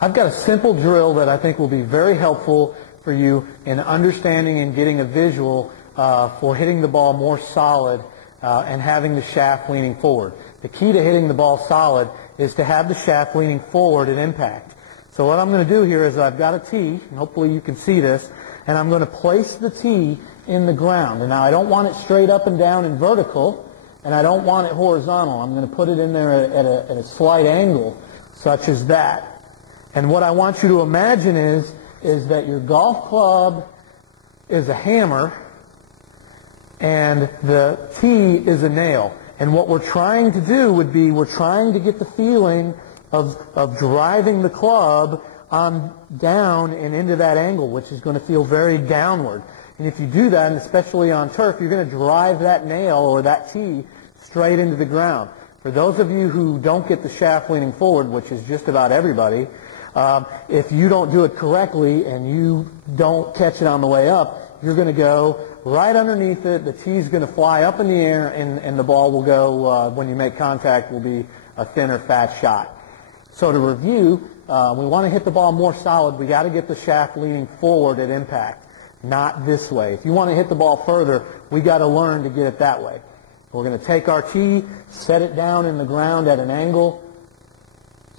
I've got a simple drill that I think will be very helpful for you in understanding and getting a visual for hitting the ball more solid and having the shaft leaning forward. The key to hitting the ball solid is to have the shaft leaning forward at impact. So what I'm going to do here is I've got a tee, and hopefully you can see this, and I'm going to place the tee in the ground. And now I don't want it straight up and down and vertical, and I don't want it horizontal. I'm going to put it in there at a slight angle, such as that. And what I want you to imagine is that your golf club is a hammer and the tee is a nail. And what we're trying to do would be we're trying to get the feeling of driving the club on down and into that angle, which is going to feel very downward. And if you do that, and especially on turf, you're going to drive that nail or that tee straight into the ground. For those of you who don't get the shaft leaning forward, which is just about everybody, if you don't do it correctly and you don't catch it on the way up, you're going to go right underneath it. The tee's going to fly up in the air, and the ball will go, when you make contact, will be a thinner, fat shot. So to review, we want to hit the ball more solid. We got to get the shaft leaning forward at impact, not this way. If you want to hit the ball further, we got to learn to get it that way. We're going to take our tee, set it down in the ground at an angle,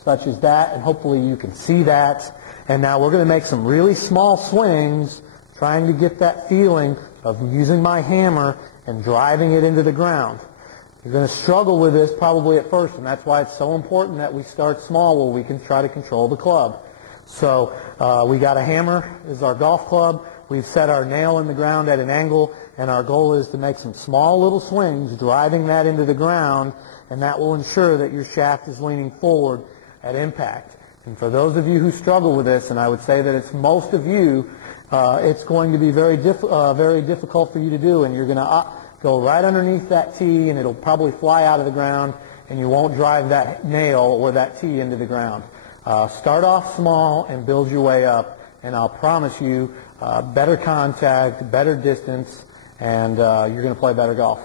such as that, and hopefully you can see that. And now we're going to make some really small swings, trying to get that feeling of using my hammer and driving it into the ground. You're going to struggle with this probably at first, and that's why it's so important that we start small where we can try to control the club. So we got a hammer is our golf club. We've set our nail in the ground at an angle, and our goal is to make some small little swings, driving that into the ground, and that will ensure that your shaft is leaning forward at impact. And for those of you who struggle with this, and I would say that it's most of you, it's going to be very difficult for you to do, and you're going to go right underneath that tee, and it'll probably fly out of the ground, and you won't drive that nail or that tee into the ground. Start off small and build your way up, and I'll promise you better contact, better distance, and you're going to play better golf.